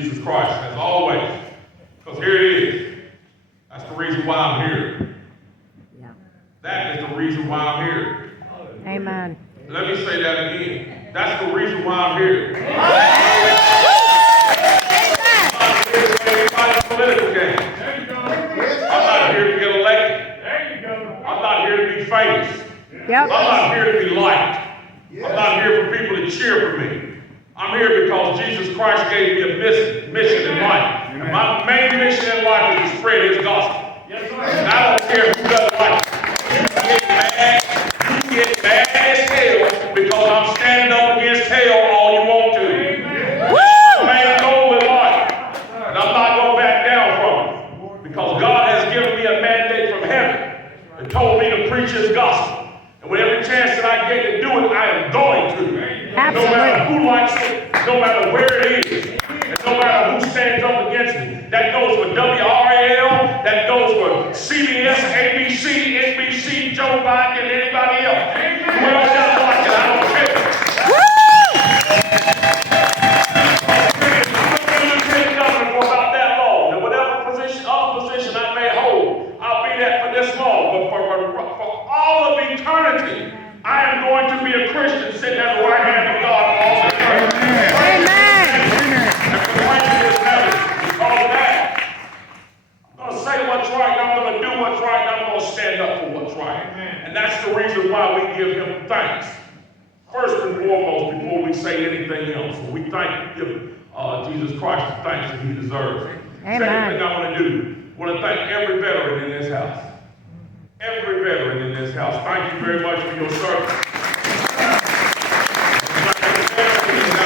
Jesus Christ, as always. Because here it is. That's the reason why I'm here. Yeah. That is the reason why I'm here. Amen. Let me say that again. That's the reason why I'm here. I'm not here to play anybody's political game. I'm not here to get elected. I'm not here to be famous. Yep. I'm not here to be liked. I'm not here for people to cheer for me. I'm here because Jesus Christ gave me a mission in life. And my main mission in life is to spread his gospel. And I don't care who doesn't like it. You get mad as hell because I'm standing up against hell all you want to. That's my main goal in life. And I'm not going to back down from it. Because God has given me a mandate from heaven and told me to preach his gospel. And with every chance that I get to do it, I am going to. No matter who likes it, no matter where it is, and no matter who stands up against me. That goes for WRAL, that goes for CBS, ABC, NBC, Joe Biden, and anybody else. Whoever doesn't like it, I don't care. I've been governor for about that long, and whatever other position I may hold, I'll be that for this long. But for all of eternity, I am going to be a Christian sitting at the right hand of God for all eternity. Amen. And proclaiming his message. Because of that, I'm going to say what's right, and I'm going to do what's right, and I'm going to stand up for what's right. And that's the reason why we give him thanks. First and foremost, before we say anything else, we give Jesus Christ the thanks that he deserves. Amen. Second thing I want to do, I want to thank every veteran in this house. Every veteran in this house, thank you very much for your service. I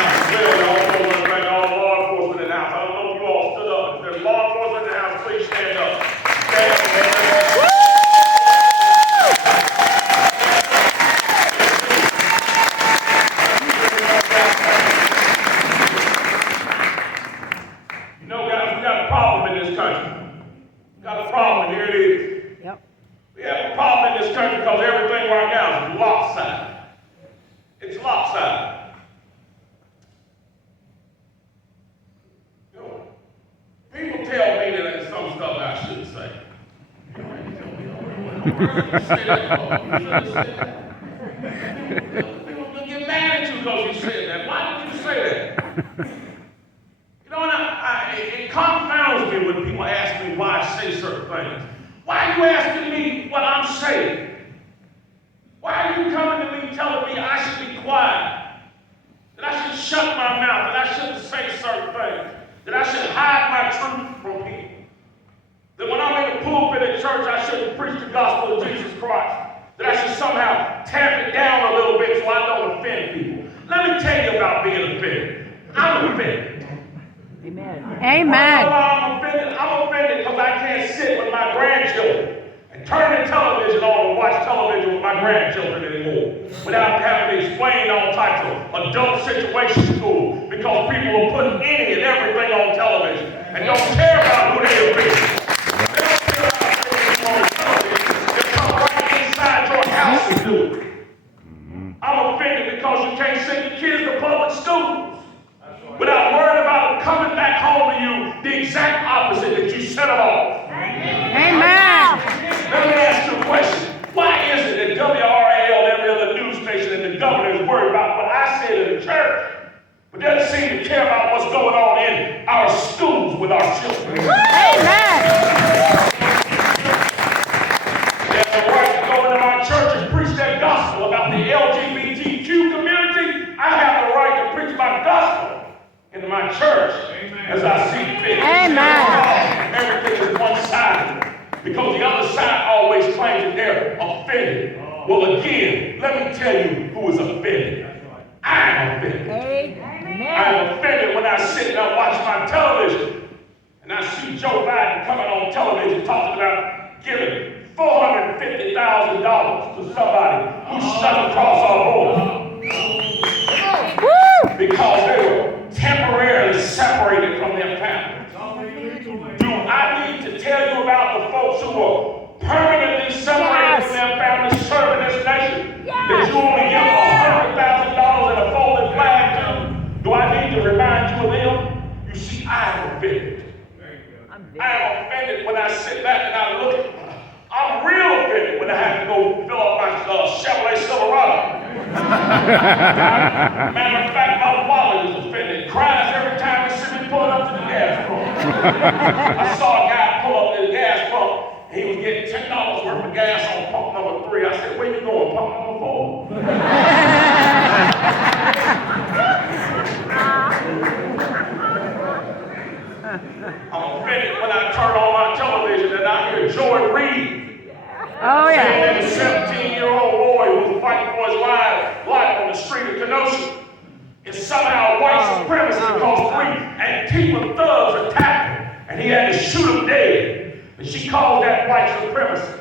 also want to thank all the law enforcement in the house. I don't know if you all stood up. If there's law enforcement in the house, please stand up. Stand up. You know, guys, we got a problem in this country. We got a problem, and here it is. Yep. We have a problem in this country because everything right now is lopsided. It's lopsided. You know, people tell me that there's some stuff I shouldn't say. People get mad at you because you said that. Why did you say that? You know, and it confounds me when people ask me why I say certain things. Why are you asking me what I'm saying? Why are you coming to me telling me I should be quiet? That I should shut my mouth? That I shouldn't say certain things? That I should hide my truth from people? That when I'm in the pulpit at church, I shouldn't preach the gospel of Jesus Christ? That I should somehow tamp it down a little bit so I don't offend people? Let me tell you about being offended. I'm offended. Amen. I know why I'm offended. I'm offended because I can't sit with my grandchildren and turn the television on and watch television with my grandchildren anymore without having to explain all types of adult situations to them because people are putting any and everything on television and don't care about who they are being. They don't care about everything on television. They come right inside your house and do it. I'm offended because you can't send your kids to public schools without worrying about them coming back home to you the exact opposite that you set them off. Amen. Let me ask you a question. Why is it that WRAL and every other news station and the governor is worried about what I said in the church, but doesn't seem to care about what's going on in our schools with our children? Amen. They have the right to go into my church and preach that gospel about the LGBTQ community. I have the right to preach my gospel in my church as I see fit. Amen. Everything is one-sided because the other side always claims that they're offended. Well, again, let me tell you who is offended. I'm offended. I'm offended when I sit and I watch my television and I see Joe Biden coming on television talking about giving $450,000 to somebody who snuck across our border because they were temporarily separated from their families. Do I need to tell you about the folks who were permanently separated from their families serving this nation? That you only give $100,000 and a folded flag to? Do I need to remind you of them? You see, I am offended. I am offended when I sit back and I look. I'm real offended when I have to go fill up my Chevrolet Silverado. Matter of fact, my wallet is offended. Cries every time they see me pulling up to the gas pump. I saw a guy pull up to the gas pump. He was getting $10 worth of gas on pump number 3. I said, where you going? Pump number 4. I'm offended when I turn on my television and I hear Joy Reid. Oh, yeah. Saying that a 17-year-old boy who was fighting for his life on the street of Kenosha is somehow white supremacy because 3 Antifa thugs attacked him and he had to shoot him dead. And she calls that white supremacy.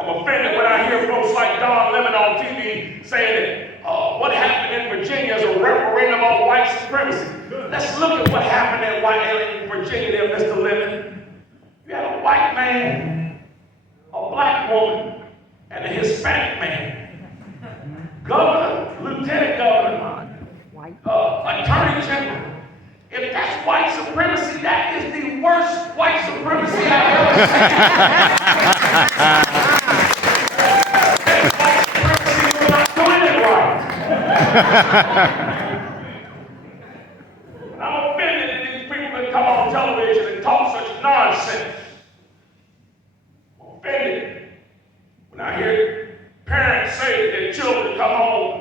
I'm offended when I hear folks like Don Lemon on TV saying that what happened in Virginia is a referendum on white supremacy. Let's look at what happened in Virginia there, Mr. Lemon. You had a white man, a black woman, and a Hispanic man. Governor, lieutenant governor, attorney general. If that's white supremacy, that is the worst white supremacy I've ever seen. White supremacy was not doing it right. I'm offended at these people that come on television and talk such nonsense. I'm offended when I hear parents say that their children come home.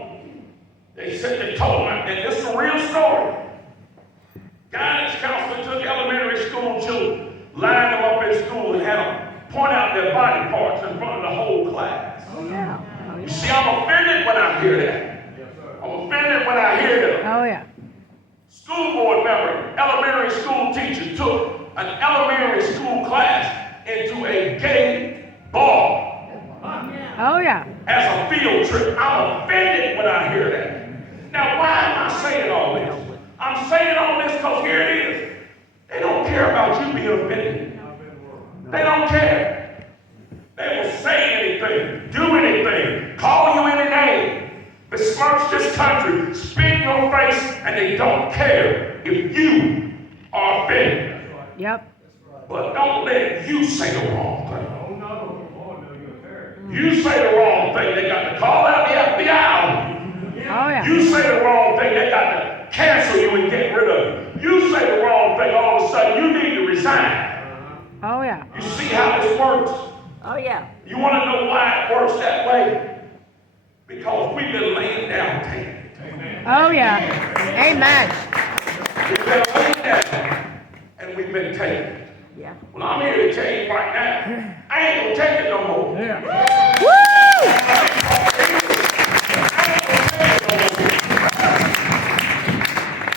They said they told them, and this is a real story. Guidance counselor took elementary school children, lined them up in school, and had them point out their body parts in front of the whole class. Oh, yeah. You see, I'm offended when I hear that. I'm offended when I hear that. Oh, yeah. School board member, elementary school teacher took an elementary school class into a gay bar. Oh, yeah. As a field trip. I'm offended when I hear that. Now, why am I saying all this? I'm saying all this because here it is. They don't care about you being offended. They don't care. They will say anything, do anything, call you any name, besmirch this country, spit in your face, and they don't care if you are offended. Yep. But don't let you say the wrong thing. You say the wrong thing, they got to call out the FBI on you. Oh, yeah. You say the wrong thing, they got to cancel you and get rid of you. You say the wrong thing, all of a sudden you need to resign. Oh, yeah. You see how this works? Oh, yeah. You want to know why it works that way? Because we've been laying down taking. Oh, yeah. Amen. We've been laying down and we've been taking. Yeah. Well, I'm here to tell you right now, I ain't gonna take it no more. Yeah. Woo!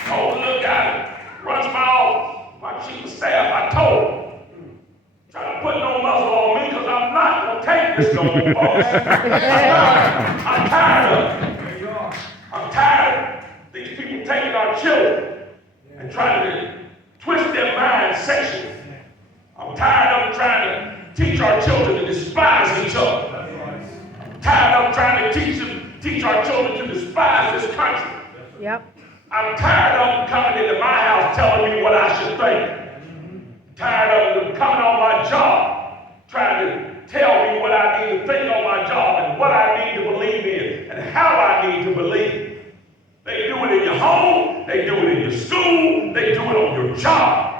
Oh, look guy runs my office, my chief of staff. I told him, try to put no muzzle on me because I'm not gonna take this no more, folks. I'm tired of it. I'm tired of these people taking our children and trying to twist their minds sexually. I'm tired of them trying to teach our children to despise each other. I'm tired of them trying to teach our children to despise this country. Yep. I'm tired of them coming into my house telling me what I should think. I'm tired of them coming on my job trying to tell me what I need to think on my job and what I need to believe in and how I need to believe. They do it in your home, they do it in your school, they do it on your job.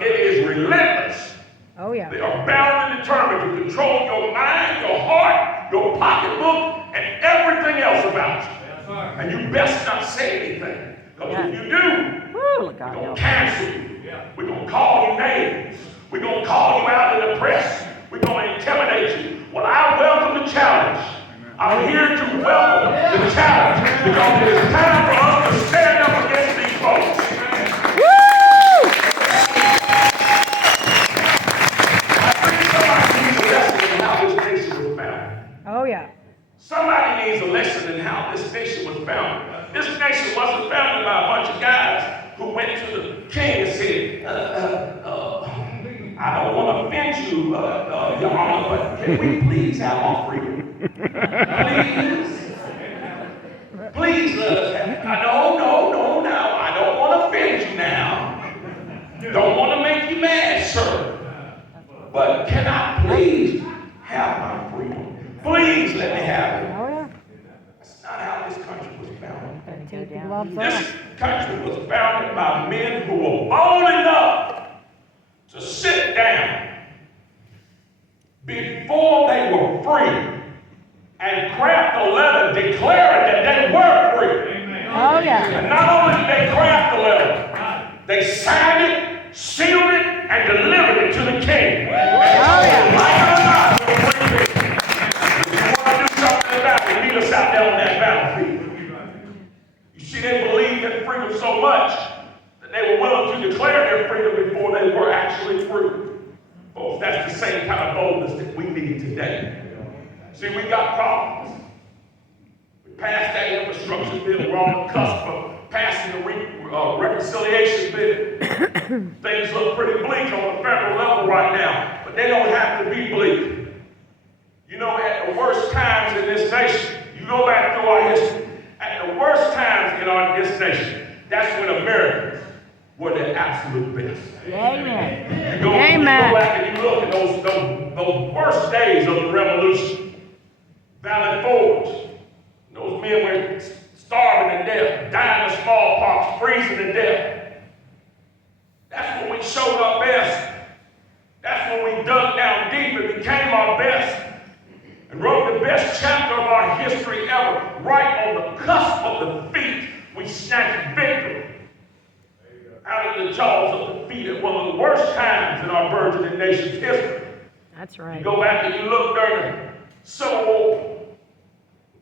It is relentless. Oh, yeah. They are bound and determined to control your mind, your heart, your pocketbook, and everything else about you. And you best not say anything. Because if you do, we're going to cancel you. We're going to call you names. We're going to call you out in the press. We're going to intimidate you. Well, I welcome the challenge. I'm here to welcome the challenge because it is time for us to stand up against these folks. Oh, yeah. Somebody needs a lesson in how this nation was founded. This nation wasn't founded by a bunch of guys who went to the king and said, I don't want to offend you, Your Honor, but can we please have our freedom? Please, no, I don't want to offend you now. Don't want to make you mad, sir. But can I please have my freedom? Please let me have it. Oh, yeah. That's not how this country was founded. Take the gloves This off. country was founded by men who were bold enough to sit down before they were free and craft a letter declaring that they were free. Oh, yeah. And not only did they craft the letter, they signed it, sealed it, and delivered it to the king. Oh, yeah. Like it or not, we're free people. If you want to do something about it, meet us out there on that battlefield. You see, they believed in freedom so much that they were willing to declare their freedom before they were actually free. Folks, that's the same kind of boldness that we need today. See, we got problems. We passed that infrastructure bill. We're on the cusp of passing the reconciliation bill. Things look pretty bleak on the federal level right now, but they don't have to be bleak. You know, at the worst times in this nation, you go back through our history, at the worst times in this nation, that's when Americans were the absolute best. Amen. You go back and you look at those worst days of the revolution. Valley Forge. Those men were starving to death, dying of smallpox, freezing to death. That's when we showed our best. That's when we dug down deep and became our best and wrote the best chapter of our history ever. Right on the cusp of defeat, we snatched victory out of the jaws of defeat at one of the worst times in our burgeoning nation's history. That's right. You go back and you look during the Civil War,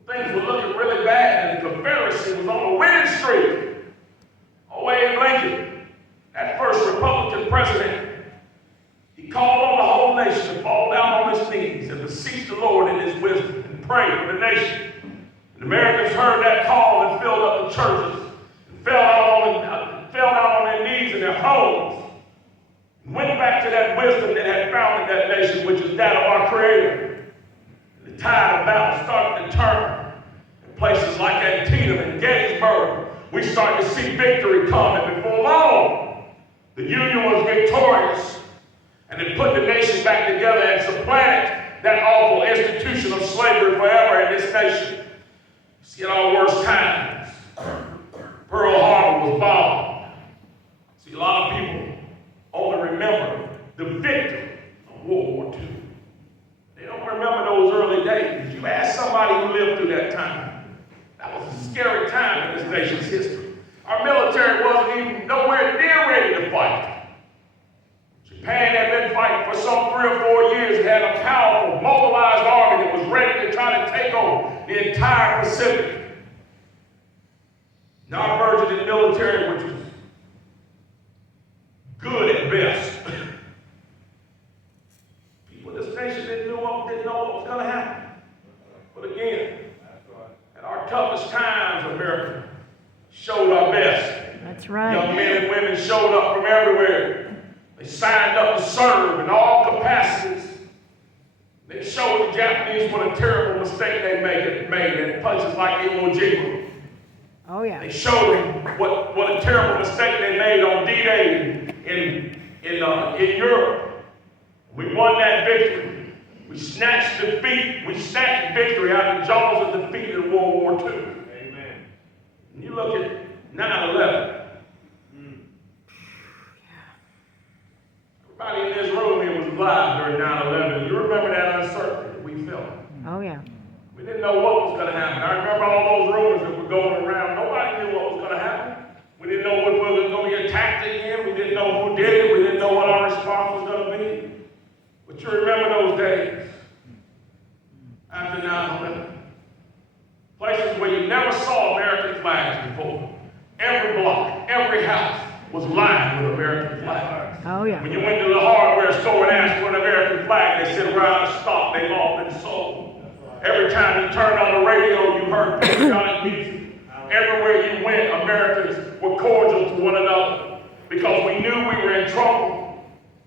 things were looking really bad, and the Confederacy was on a winning streak. Oh, Abe Lincoln, that first Republican president, he called on the whole nation to fall down on his knees and beseech the Lord in his wisdom and pray for the nation. And Americans heard that call and filled up the churches and fell down on their knees in their homes and went back to that wisdom that had founded that nation, which is that of our Creator. And the tide of battle started to turn. In places like Antietam and Gettysburg, we started to see victory come, and before long, the Union was victorious. And it put the nation back together and supplanted that awful institution of slavery forever in this nation. See, in our worst times, Pearl Harbor was bombed. See, a lot of people only remember the victory of World War II. They don't remember those early days. You ask somebody who lived through that time. That was a scary time in this nation's history. Our military wasn't even nowhere near ready to fight. Japan had been fighting for some 3 or 4 years and had a powerful, mobilized army that was ready to try to take over the entire Pacific. Now our burgeoning military, which was good at best. People in this nation didn't know what was going to happen. But again, at our toughest times, America showed our best. That's right. Young men and women showed up from everywhere. They signed up to serve in all capacities. They showed the Japanese what a terrible mistake they made in places like Iwo Jima. Oh, yeah. They showed them what a terrible mistake they made on D-Day in Europe. We won that victory. We snatched victory out of the jaws of defeat in World War II. Amen. And you look at 9/11. Everybody in this room here was alive during 9/11. You remember that uncertainty that we felt. Oh, yeah. We didn't know what was going to happen. I remember all those rumors that were going around. Nobody knew what was going to happen. We didn't know if we were going to be attacked again. We didn't know who did it. We didn't know what our response was going to be. But you remember those days after 9/11. Places where you never saw American flags before. Every block, every house was lined with American flags. Oh, yeah. When you went to the hardware store and asked for an American flag, they said, we're out of stock. They've all been sold. Every time you turned on the radio, you heard patriotic music. Everywhere you went, Americans were cordial to one another because we knew we were in trouble.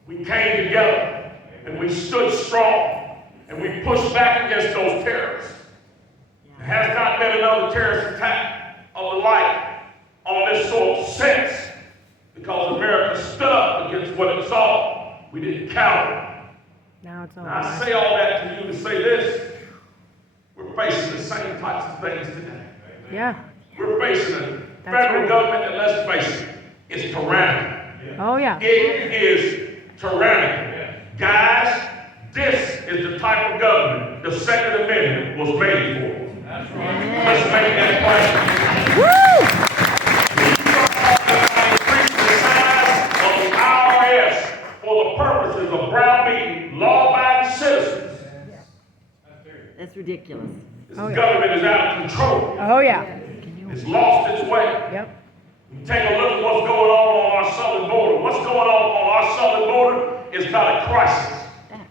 We came together and we stood strong and we pushed back against those terrorists. There has not been another terrorist attack of the like on this sort since, because America stood up against what it saw. We didn't cower. Now it's all Now, I right. say all that to you to say this. We're facing the same types of things today. Yeah. We're facing a That's federal right. government that, let's face it, is tyrannical. Oh, yeah. It is tyrannical. Guys, this is the type of government the Second Amendment was made for. That's right. Let's make that plain. Woo! Increase the size of the IRS for the purposes of browbeating law-abiding citizens. That's ridiculous. This Oh, yeah. government is out of control. Oh, yeah. It's lost its way. Yep. You take a look at what's going on our southern border. What's going on our southern border is not a crisis.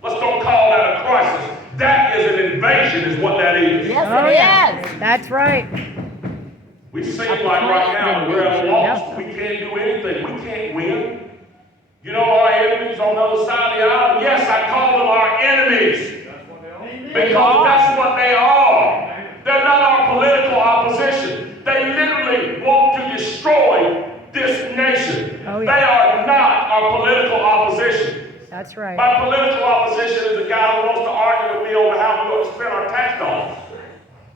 Let's don't call that a crisis. That is an invasion, is what that is. Yes, Oh, it yeah. is. That's right. We seem like right now we're at a loss. We can't do anything. We can't win. You know our enemies on the other side of the aisle? Yes, I call them our enemies. Because that's what they are. They're not our political opposition. They literally want to destroy this nation. Oh, They yeah. are not our political opposition. That's right. My political opposition is the guy who wants to argue with me over how we ought to spend our tax dollars,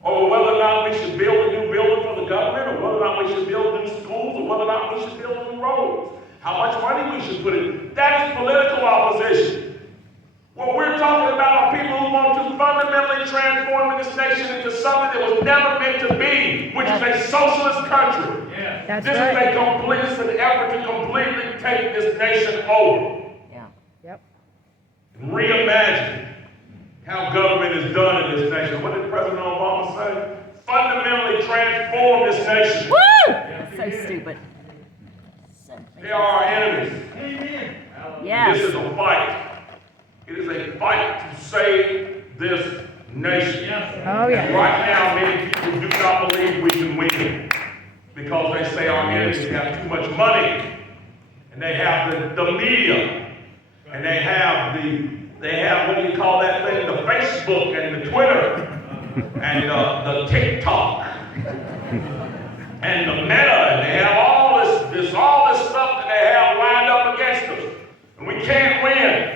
over whether or not we should build a new building for the government, or whether or not we should build new schools, or whether or not we should build new roads, how much money we should put in. That is political opposition. What we're talking about are people who want to fundamentally transform this nation into something that was never meant to be, which is a socialist country. That's This right. is an effort to completely take this nation over. Yep. And reimagine how government is done in this nation. What did President Obama say? Fundamentally transform this nation. Woo! So stupid. They are our enemies. Yes. This is a fight. It is a fight to save this nation. Oh, And yeah. right now, many people do not believe we can win because they say our enemies have too much money, and they have the media, and they have what do you call that thing? The Facebook and the Twitter and the TikTok and the Meta, and they have all this stuff that they have lined up against us, and we can't win.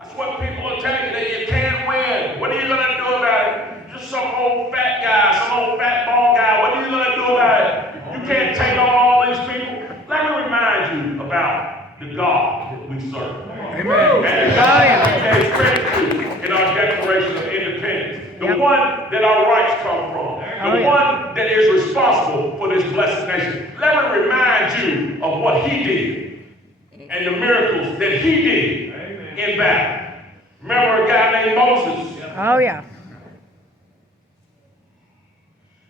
That's what people are telling you, that you can't win. What are you gonna do about it? You're some old fat guy, some old fat bald guy. What are you gonna do about it? You can't take on all these people. Let me remind you about the God that we serve. Amen. And the God that we pay credit to in our Declaration of Independence. The one that our rights come from. The one that is responsible for this blessed nation. Let me remind you of what he did and the miracles that he did in battle. Remember a guy named Moses? Oh, yeah.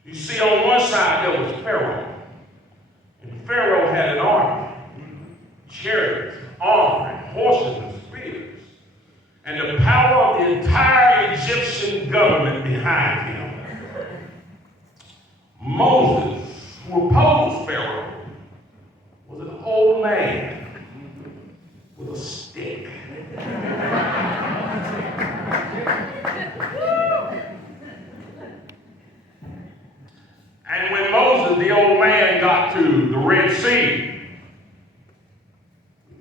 You see, on one side there was Pharaoh. And Pharaoh had an army, chariots, armor, and horses and spears. And the power of the entire Egyptian government behind him. Moses, who opposed Pharaoh, was an old man with a stick. And when Moses, the old man, got to the Red Sea,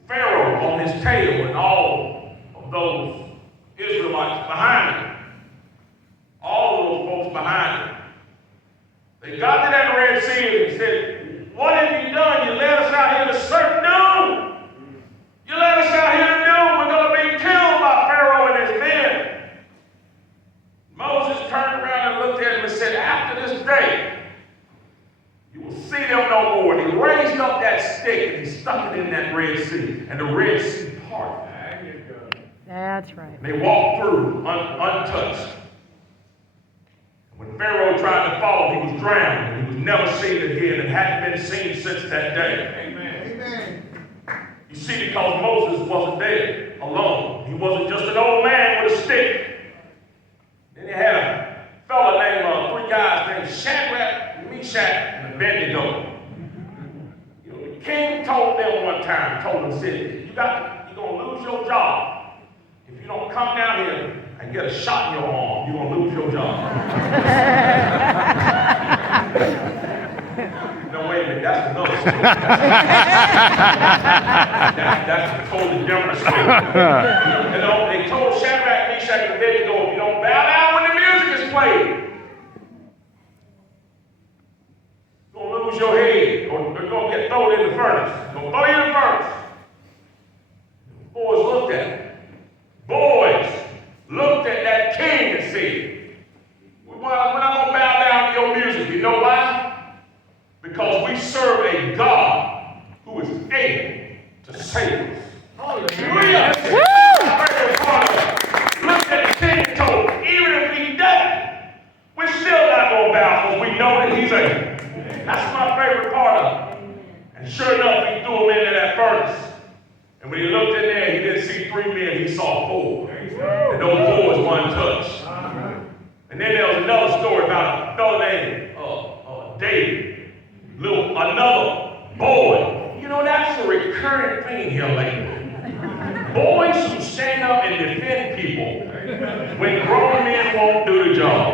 Pharaoh on his tail and all of those Israelites behind him, all of those folks behind him, they got to that Red Sea and said, "What have you done? You led us out here to serve doom. You led us out here to doom. We're going to be killed by Pharaoh and his men." Moses turned around and looked at him and said, "After this day, you will see them no more." And he raised up that stick and he stuck it in that Red Sea. And the Red Sea parted. That's right. And they walked through untouched. When Pharaoh tried to follow, he was drowned. And he was never seen again and hadn't been seen since that day. Amen. You see, because Moses wasn't there alone. He wasn't just an old man with a stick. Then he had a fella named, three guys named Shadrach, Meshach, and Abednego. You know, the king told them one time, said, you're going to lose your job. If you don't come down here and get a shot in your arm, you're going to lose your job. You know No, wait a minute, that's another story. That's a totally different story. You know, they told Shadrach, Meshach, and Abednego, if you don't bow down when the music is played, you're going to lose your head, or you're going to get thrown in the furnace. They're going to throw you in the furnace. Boys looked at him. Boys looked at that king and said, we're not going to bow down to your music. You know why? Because we serve a God who is able to save us. Hallelujah. Look at the king and told him, even if he doesn't, we're still not going to bow because we know that he's able. That's my favorite part of it. And sure enough, he threw him into that furnace. And when he looked in there, he didn't see 3 men, he saw 4. And those boys weren't touched. And then there was another story about a fellow named David. Another boy. You know, that's a recurring thing here lately. Boys who stand up and defend people when grown men won't do the job.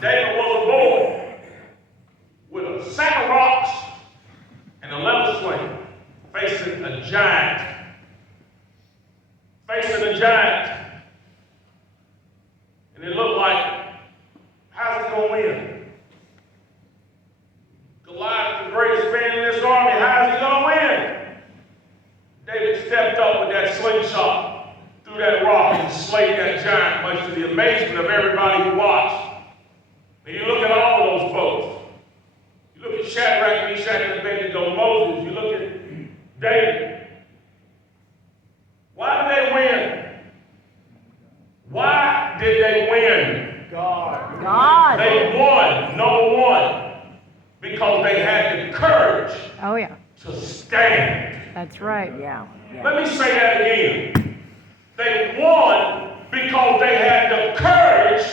David was a boy with a sack of rocks and a leather sling, facing a giant. And it looked like, how's he going to win? Goliath, the greatest man in this army, how's he going to win? David stepped up with that slingshot, threw that rock, and slayed that giant, much to the amazement of everybody who watched. And you look at all of those folks. You look at Shadrach, Meshach, and Abednego, Moses. You look at David. Why did they win? Why did they win? God. They won, number one, because they had the courage Oh, yeah. to stand. That's right. Yeah. Let me say that again. They won because they had the courage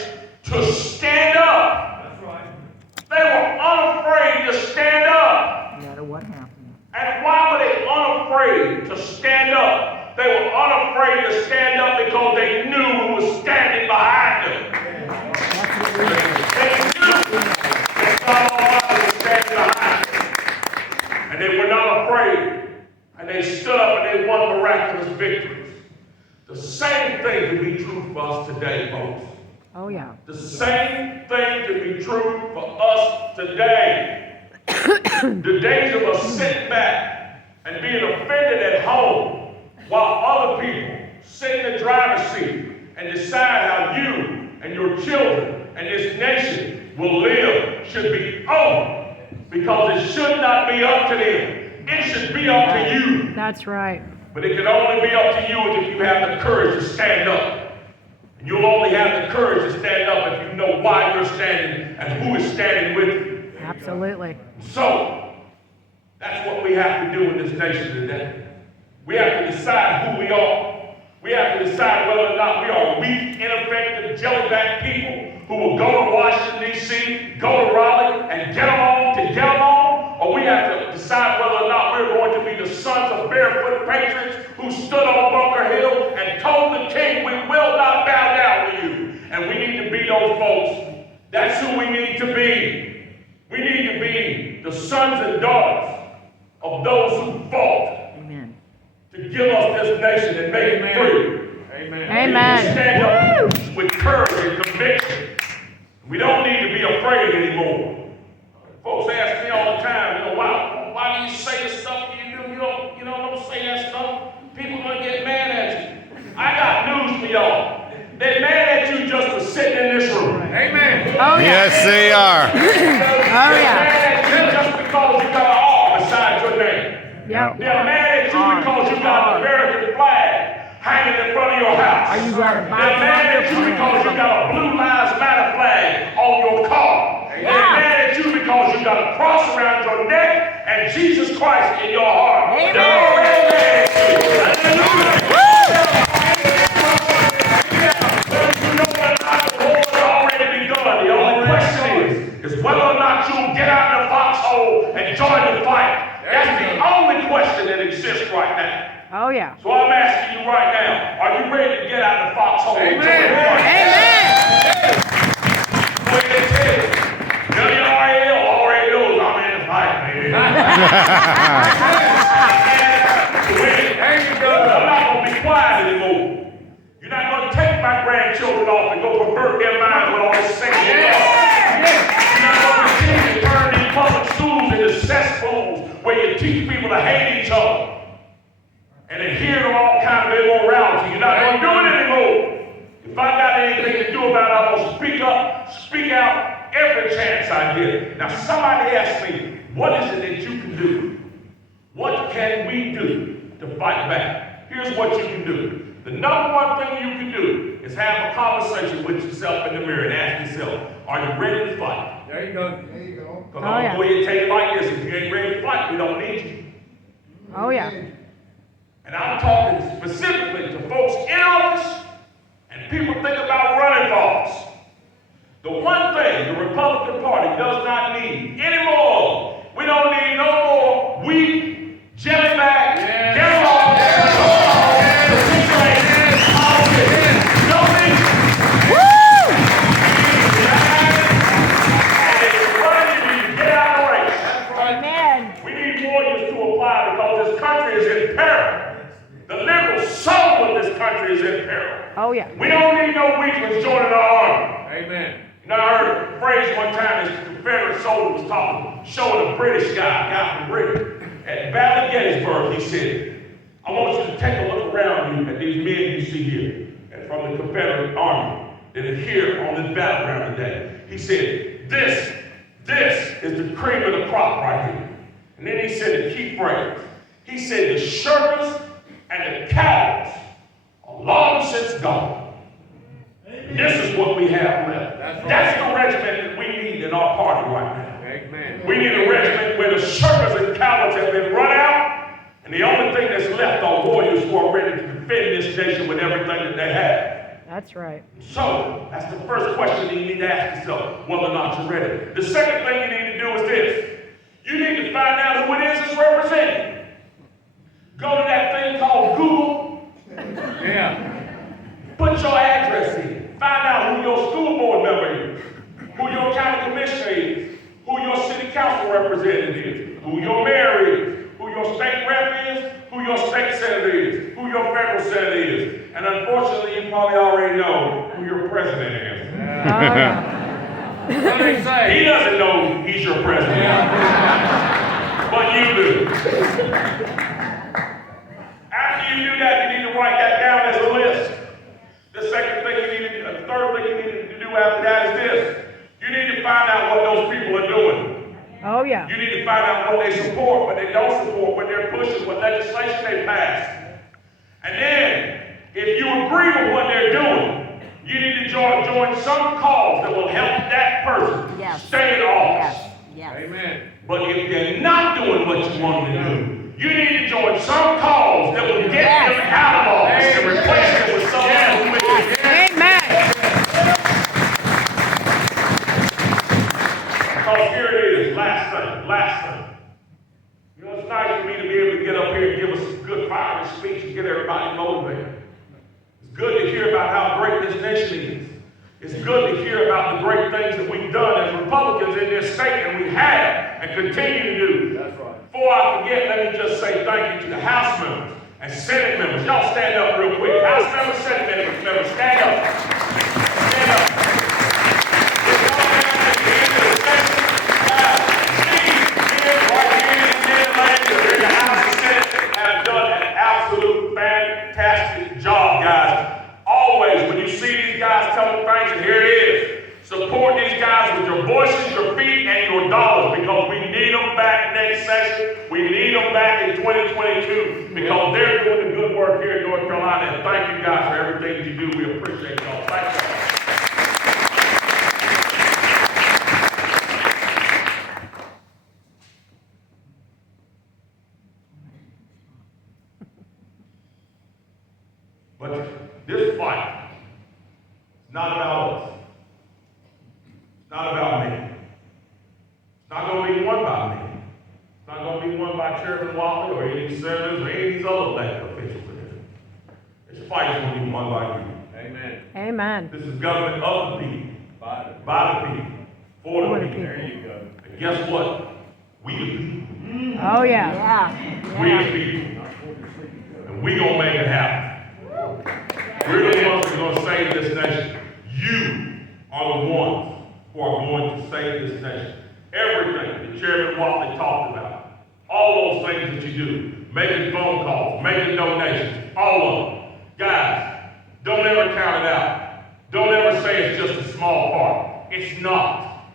to stand up. That's right. They were unafraid to stand up. No matter what happened. And why were they unafraid to stand up? They were unafraid to stand up because they knew who was standing behind them. They knew that God Almighty was standing behind them. And they were not afraid. And they stood up and they won miraculous victories. The same thing can be true for us today, folks. Oh, yeah. The same thing can be true for us today. The days of us sitting back and being offended at home while other people sit in the driver's seat and decide how you and your children and this nation will live should be over, because it should not be up to them. It should be up to you. That's right. But it can only be up to you if you have the courage to stand up. And you'll only have the courage to stand up if you know why you're standing and who is standing with you. Absolutely. So, that's what we have to do in this nation today. We have to decide who we are. We have to decide whether or not we are weak, ineffective, jellyback people who will go to Washington, D.C., go to Raleigh, and get along to get along, or we have to decide whether or not we're going to be the sons of barefoot patriots who stood on Bunker Hill and told the king, we will not bow down to you. And we need to be those folks. That's who we need to be. We need to be the sons and daughters of those who fought to give us this nation and make it free. Amen. Amen. We stand up with courage and conviction. We don't need to be afraid anymore. Folks ask me all the time, why do you say the stuff you do? Don't say that stuff. People are going to get mad at you. I got news for y'all. They're mad at you just for sitting in this room. Amen. Oh, yeah. Yes, they are. Oh, yeah. They're mad at you just because you got an R beside your name. Yep. They're mad at you because you got an American flag hanging in front of your house. They're mad at you because you got a Blue Lives Matter flag on your car. They're mad at you because you got a cross around your neck and Jesus Christ in your heart. Amen. They're already mad at you. You know whether or not the war has already begun. The only question is whether or not you'll get out of the foxhole and join the fight. That's the only question that exists right now. Oh, yeah. So I'm asking you right now, are you ready to get out of the foxhole? Amen. Amen. Go ahead and tell it. WRL already knows I'm in the fight, man. There you go. I'm not going to be quiet anymore. You're not going to take my grandchildren off and go pervert their minds with all this sexual talk. You're not going to continue to turn these public schools into cesspools where you teach people to hate each other and adhere to all kind of immorality. You're not going to do it anymore. If I got anything to do about it, I'm going to speak up, speak out every chance I get. Now, somebody asked me, what is it that you can do? What can we do to fight back? Here's what you can do. The number one thing you can do is have a conversation with yourself in the mirror and ask yourself, are you ready to fight? There you go. There you go. Because Oh, I'm yeah. going to go ahead and take it like this. If you ain't ready to fight, we don't need you. Oh, yeah. And I'm talking specifically to folks in office and people think about running for office. The one thing the Republican Party does not need anymore, we don't need no more weak, jellyback, get-along, Amen. we need warriors to apply because this country is in peril. The liberal soul of this country is in peril. Oh, yeah. We don't need no weaklings joining our army. Amen. You know, I heard a phrase one time, this Confederate soldier was talking, showing a British guy from Britain. At Battle of Gettysburg, he said, I want you to take a look around you at these men you see here, and from the Confederate army that are here on this battleground today. He said, this is the cream of the crop right here. And then he said the key phrase. He said the shirkers and the cowards are long since gone. This is what we have left. That's the regiment that we need in our party right now. Amen. We need a regiment where the shirkers and cowards have been run out, and the only thing that's left are warriors who are ready to defend this nation with everything that they have. That's right. So, that's the first question that you need to ask yourself, whether or not you're ready. The second thing you need to do is this. You need to find out who it is that's representing. Go to that thing called Google. Yeah. Put your address in. Find out who your school board member is, who your county commissioner is, who your city council representative is, who your mayor is, who your state rep is, who your state senator is, who your federal senator is. And unfortunately, you probably already know who your president is. Oh, yeah. What do they say? He doesn't know he's your president, but you do. After you do that, you need to write that down as a list. The second thing you need to do, the third thing you need to do after that is this. You need to find out what those people are doing. Oh, yeah. You need to find out what they support, what they don't support, what they're pushing, what legislation they pass. And then, if you agree with what they're doing, you need to join some cause that will help that person stay in office. Yes. Amen. But if they're not doing what you want them to do, you need to join some cause that will get them out of office and replace them with someone who is. Amen. Because here it is, last thing. You know, it's nice for me to be able to get up here and give us a good fiery speech and get everybody motivated. It's good to hear about how great this nation is. It's good to hear about the great things that we've done as Republicans in this state, and we have and continue to do. That's right. Before I forget, let me just say thank you to the House members and Senate members. Y'all stand up real quick. House members, Senate members, stand up. Stand up. If y'all stand at the end of the session, these men right here in the land that are in the House and Senate have done an absolute fantastic job, guys. Always, when you see these guys telling things, and here it is, support these guys with your voices, your feet, and your dollars, because we need them back next session. We need them back in 2022, because they're doing the good work here in North Carolina. And thank you guys for everything you do. We appreciate y'all. Thank you. But this fight is not about us. It's not about me. It's not going to be won by me. It's not going to be won by Chairman Walker or any senators or any of these other elected officials. fight is going to be won by you. Amen. Amen. This is government of the people, By by the people, for For the the people. There you go. And guess what? We the people. Oh, yeah. Yeah. We Yeah. the people. And we gonna make it happen. We're the ones who are gonna save this nation. You are the ones who are going to save this nation. Everything that Chairman Watley talked about, all those things that you do, making phone calls, making donations, all of them. Guys, don't ever count it out. Don't ever say it's just a small part. It's not.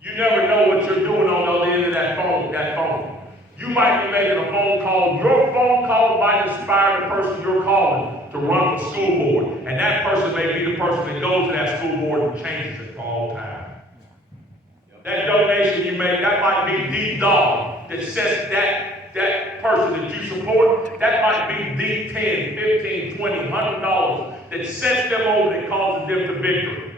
You never know what you're doing on the other end of that phone. You might be making a phone call. Your phone call might inspire the person you're calling to run for school board. And that person may be the person that goes to that school board and changes it for all time. That donation you make, that might be the dollar that sets that person that you support. That might be the 10, 15, 20, $100 that sets them over and causes them to victory.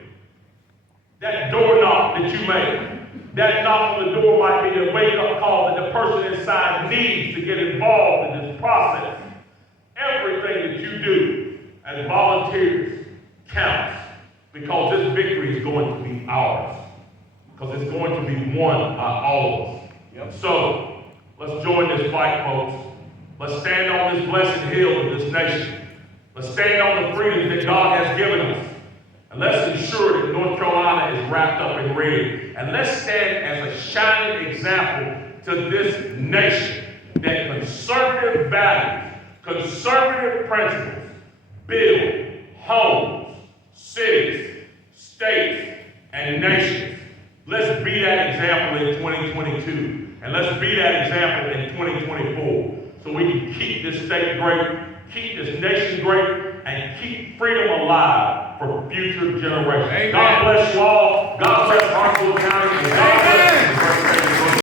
That door knock that you make, that knock on the door might be a wake-up call that the person inside needs to get involved in this process. Everything that you do as volunteers counts, because this victory is going to be ours. Because it's going to be won by all of us. Yep. So, let's join this fight, folks. Let's stand on this blessed hill of this nation. Let's stand on the freedoms that God has given us. And let's ensure that North Carolina is wrapped up in red. And let's stand as a shining example to this nation that conservative values, conservative principles build homes, cities, states, and nations. Let's be that example in 2022. And let's be that example in 2024. So we can keep this state great, keep this nation great, and keep freedom alive for future generations. Amen. God bless you all. God